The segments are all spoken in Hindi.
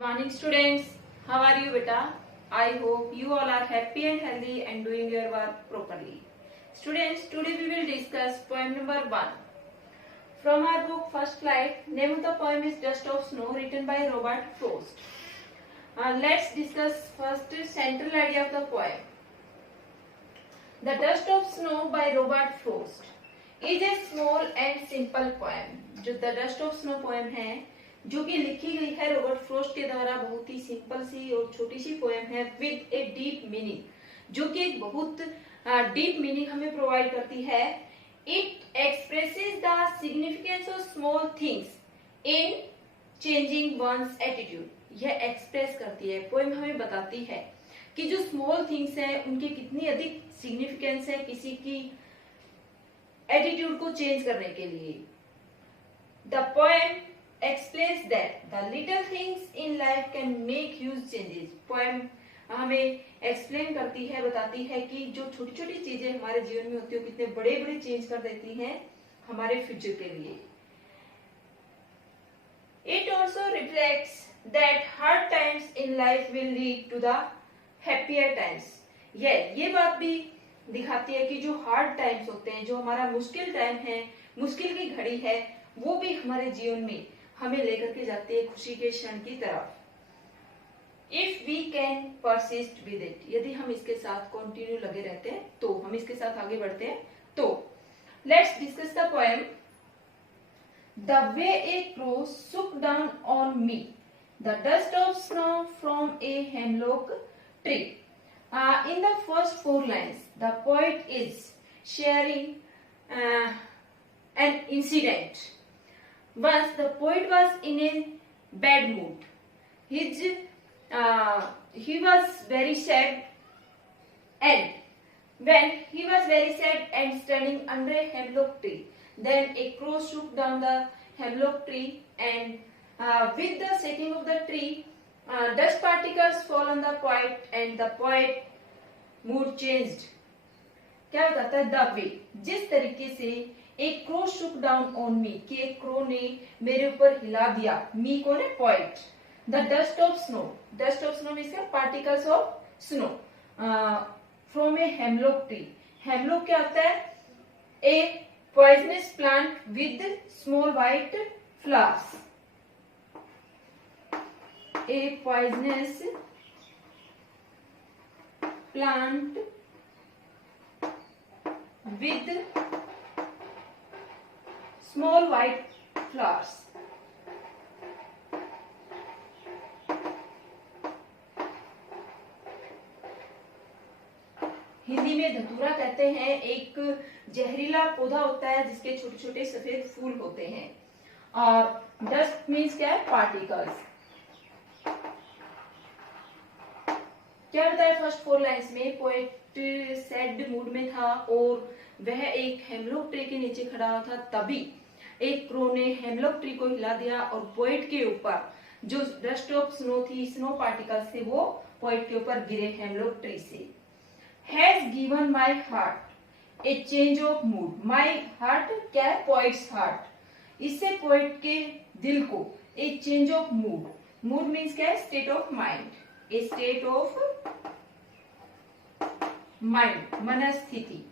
Morning students, how are you beta? I hope you all are happy and healthy and doing your work properly. Students, today we will discuss poem number 1. From our book First Flight, name of the poem is Dust of Snow written by Robert Frost. Let's discuss first central idea of the poem. The Dust of Snow by Robert Frost is a small and simple poem. जो The Dust of Snow poem है जो कि लिखी गई है रॉबर्ट फ्रोस्ट के द्वारा, बहुत ही सिंपल सी और छोटी सी पोएम है विद ए डीप मीनिंग, जो कि एक बहुत डीप मीनिंग हमें प्रोवाइड करती है. It expresses the significance of small things in changing one's attitude. यह एक्सप्रेस करती है, पोएम हमें बताती है कि जो स्मॉल थिंग्स हैं उनकी कितनी अधिक सिग्निफिकेंस है किसी की एटीट्यूड को चेंज करने के लिए. The poem explains that the little things in life can make huge changes. Poem हमें एक्सप्लेन करती है, बताती है कि जो छोटी छोटी चीजें हमारे जीवन में होती है कितने बड़े बड़े चेंज कर देती हैं हमारे फ्यूचर के लिए. It also reflects that hard times in life will lead to the happier times. ये बात भी दिखाती है कि जो हार्ड टाइम्स होते हैं, जो हमारा मुश्किल टाइम है, मुश्किल की घड़ी है, वो भी हमारे जीवन में हमें लेकर के जाती है खुशी के क्षण की तरफ. If we can persist with it, यदि हम इसके साथ कंटिन्यू लगे रहते हैं, तो हम इसके साथ आगे बढ़ते हैं. तो let's discuss the poem. The way A crow shook down on me, the dust of snow from a hemlock tree. In the first 4 lines, the poet is sharing an incident. Once the poet was in a bad mood. He was very sad, and when he was very sad and standing under a hemlock tree, then a crow shook down the hemlock tree, and with the shaking of the tree, dust particles fall on the poet, and the poet mood changed. क्या बताता है? द वे, जिस तरीके से एक crow Shuk down on me, कि एक क्रो ने मेरे ऊपर हिला दिया. मी कौन है? Poet. The dust of snow, dust of snow means particles of snow from a hemlock tree. Hemlock क्या होता है? ए poisonous plant with small white flowers. A poisonous plant with small white flowers. Hindi में धतूरा कहते हैं. एक जहरीला पौधा होता है जिसके छोटे छोटे सफेद फूल होते हैं. और डस्ट मीन्स क्या है? पार्टिकल्स. क्या बताया फर्स्ट 4 लाइन्स में? पोएट सैड मूड में था और वह एक हेमलॉक ट्री के नीचे खड़ा हुआ था. तभी एक क्रो ने हेमलॉक ट्री को हिला दिया और पोएट के ऊपर जो डस्ट ऑफ स्नो थी, स्नो पार्टिकल्स थे, वो पोएट के ऊपर गिरे हेमलॉक ट्री से. Has given my heart A change of mood. My heart क्या है? Poets heart. इससे पोएट के दिल को एक change of mood. Mood means क्या है? State of mind. A state of mind, मनस्थिति.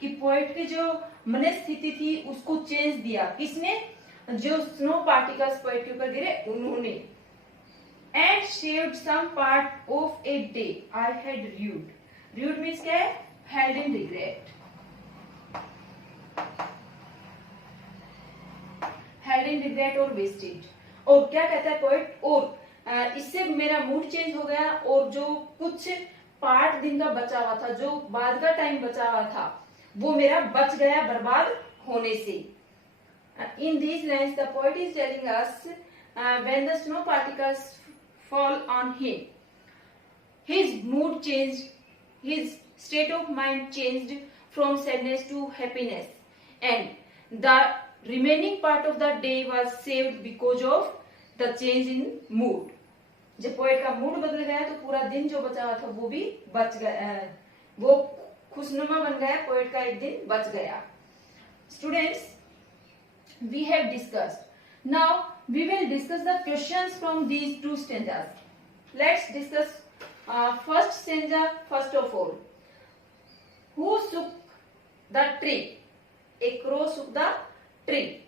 कि पोएट की जो मनस्थिति थी उसको चेंज दिया. किसने? जो स्नो पार्टिकल्स पोएट के ऊपर गिरे उन्होंने. And shaved some part of a day I had rued. Rued means क्या है? Held in regret. Held in regret और वेस्टेड. और क्या कहता है पोएट? और इससे मेरा मूड चेंज हो गया और जो कुछ पार्ट दिन का बचा हुआ था, जो बाद का टाइम बचा हुआ था, वो मेरा बच गया बर्बाद होने से. In these lines the poet is telling us when the snow particles fall on him, his mood changed, his state of mind changed from sadness to happiness, and the remaining part of the day was saved because of the change in mood. जब पोएट का मूड बदल गया तो पूरा दिन जो बचा हुआ था वो भी बच गया, वो खुशनुमा बन गया. पोएट का एक दिन बच गया. Students, we have discussed. Now we will discuss the questions from these two stanzas. Let's discuss first stanza first of all. Who shook the tree? A crow shook the tree.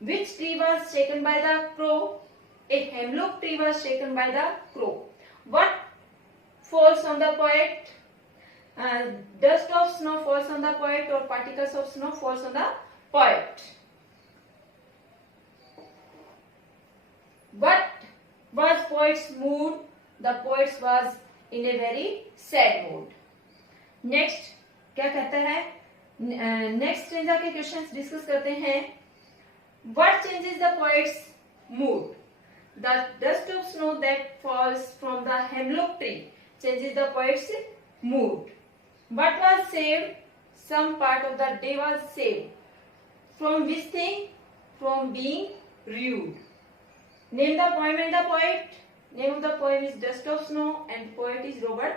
Which tree was shaken by the crow? A hemlock tree was shaken by the crow. What falls on the poet? Dust of snow falls on the poet, or particles of snow falls on the poet. What was poet's mood? The poet was in a very sad mood. Next क्या कहता है? नेक्स्ट स्टेंजा के क्वेश्चंस डिस्कस करते हैं. What changes the poet's mood? The dust of snow that falls from the hemlock tree changes the poet's mood. What was saved? Some part of the day was saved. From which thing? From being rude. Name the poem and the poet. Name of the poem is Dust of Snow and poet is Robert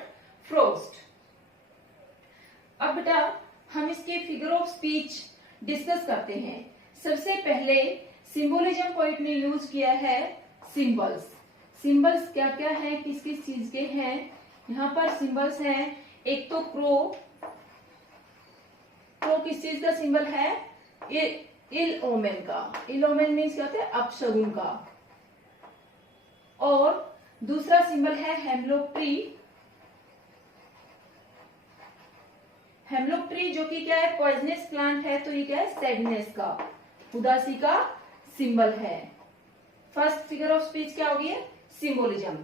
Frost. अब बेटा हम इसके फिगर ऑफ स्पीच डिस्कस करते हैं. सबसे पहले सिंबोलिज्म पोइट ने यूज किया है सिंबल्स. सिंबल्स क्या क्या है, किस किस चीज के हैं? यहाँ पर सिंबल्स हैं. एक तो क्रो. क्रो किस चीज का सिंबल है? इल ओमेन का. इल ओमेन मीन्स क्या होता है? अपशगुन का. और दूसरा सिंबल है हेमलॉक ट्री. हेमलॉक ट्री जो कि क्या है? पॉइजनस प्लांट है, तो ये क्या है? सैडनेस का, उदासी का सिंबल है. फर्स्ट फिगर ऑफ स्पीच क्या होगी? सिंबोलिज्म.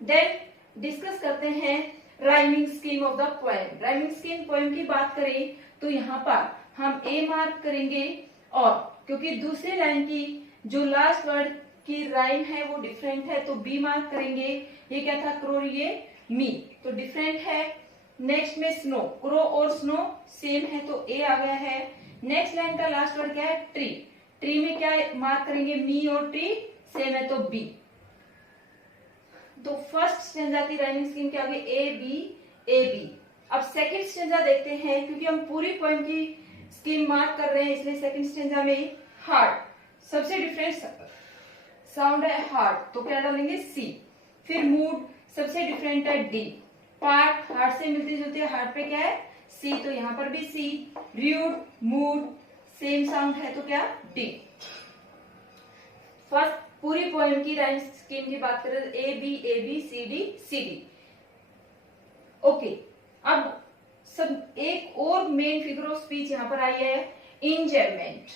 देन डिस्कस करते हैं rhyming scheme of the poem. Rhyming scheme poem की बात करें तो यहाँ पर हम ए मार्क करेंगे, और क्योंकि दूसरी लाइन की जो लास्ट वर्ड की राइम है वो डिफरेंट है तो बी मार्क करेंगे. ये क्या था? क्रो, ये मी, तो डिफरेंट है. नेक्स्ट में स्नो. क्रो और स्नो सेम है तो ए आ गया है. नेक्स्ट लाइन का लास्ट वर्ड क्या है? ट्री. ट्री में क्या मार्क करेंगे? मी, और ट्री सेम है तो बी. तो फर्स्ट स्टेंजा की राइमिंग स्कीम क्या होगी? A B A B. अब सेकंड स्टेंजा देखते हैं, क्योंकि हम पूरी पोएम की स्कीम मार्क कर रहे हैं इसलिए सेकंड स्टेंजा में हार्ट सबसे डिफरेंट साउंड है हार्ट, तो क्या डालेंगे? सी. फिर मूड सबसे डिफरेंट है डी. पार्ट हार्ट से मिलती जुलती है, हार्ट पे क्या है? सी, तो यहाँ पर भी C. Rued, mood same sound है तो क्या? डी. फर्स्ट पूरी पोएम की राइम स्कीम की बात करें तो A B C D C D. Okay. अब सब एक और मेन फिगर ऑफ स्पीच यहाँ पर आई है, enjoyment.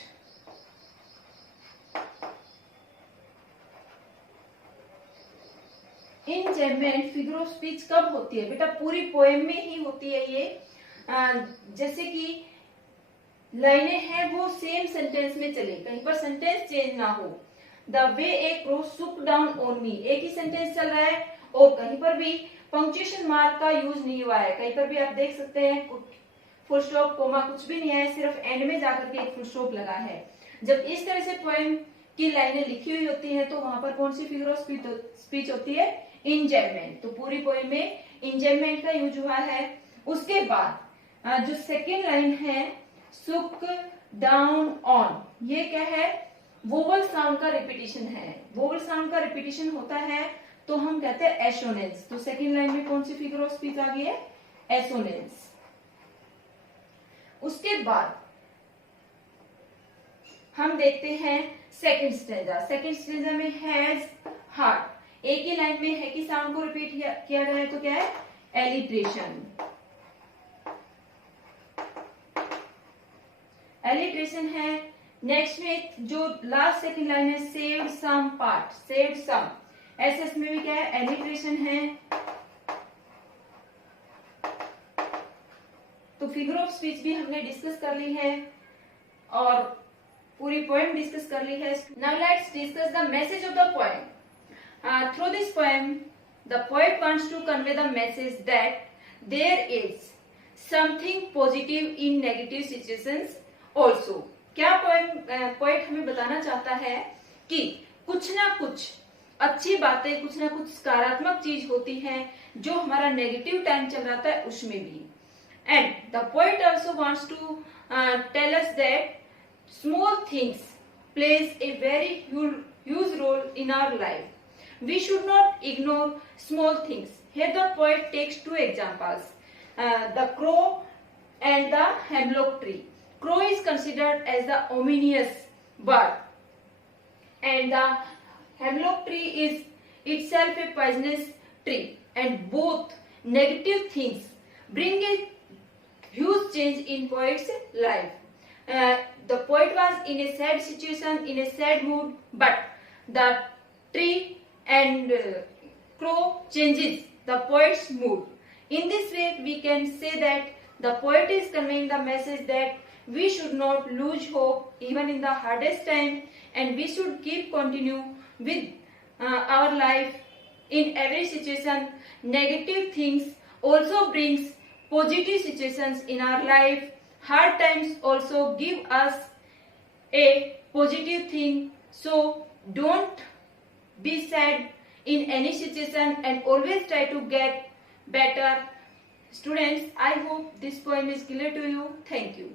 Enjoyment figure of speech कब होती है? बेटा पूरी पोएम में ही होती है ये. जैसे कि लाइनें हैं वो सेम सेंटेंस में चले, कहीं पर सेंटेंस चेंज ना हो. द वे ए क्रो सुक डाउन ऑन मी, एक ही सेंटेंस चल रहा है और कहीं पर भी पंक्चुएशन मार्क का यूज नहीं हुआ है. कहीं पर भी आप देख सकते हैं फुल स्टॉप, कोमा कुछ भी नहीं है, सिर्फ एंड में जाकर के एक फुल स्टॉप लगा है. जब इस तरह से पोएम की लाइनें लिखी हुई होती है तो वहां पर कौन सी फिगर ऑफ स्पीच होती है? इंजॉयमेंट. तो पूरी पोएम में इंजॉयमेंट का यूज हुआ है. उसके बाद जो सेकेंड लाइन है सुक डाउन ऑन, ये क्या है? वोवल साउंड का रिपीटिशन है. वोवल साउंड का रिपीटिशन होता है तो हम कहते हैं एसोनेंस. तो सेकेंड लाइन में कौन सी फिगर ऑफ स्पीच आ गई है? एसोनेंस. उसके बाद हम देखते हैं सेकंड स्टेंजा. सेकंड स्टेंजा में हैज हार्ट. एक ही लाइन में है कि साउंड को रिपीट किया गया है तो क्या है? एलिट्रेशन. एलिट्रेशन है. नेक्स्ट में जो लास्ट सेकंड लाइन है सेव्ड सम पार्ट. सेव्ड सम, एसएस में भी क्या है? एलिट्रेशन है. तो फिगर ऑफ स्पीच भी हमने डिस्कस कर ली है और पूरी पोएम डिस्कस कर ली है. Now let's discuss the message of the poem. Through this poem, the poet wants to convey the message that there is something positive in negative situations also. क्या पोएट हमें बताना चाहता है कि कुछ ना कुछ अच्छी बातें, कुछ ना कुछ सकारात्मक चीज होती है जो हमारा नेगेटिव टाइम चल रहा था उसमें भी. And the poet also wants to tell us that small things plays a very huge role in our life. We should not ignore small things. Here the poet takes two examples, the crow and the hemlock tree. Crow is considered as the ominous bird, and the hemlock tree is itself a poisonous tree, and both negative things bring a huge change in poet's life. The poet was in a sad situation, in a sad mood, but the tree and crow changes the poet's mood. In this way, we can say that the poet is conveying the message that we should not lose hope even in the hardest time, and we should keep continue with our life in every situation. Negative things also brings positive situations in our life. Hard times also give us a positive thing. So don't be sad in any situation and always try to get better. Students, I hope this poem is clear to you. Thank you.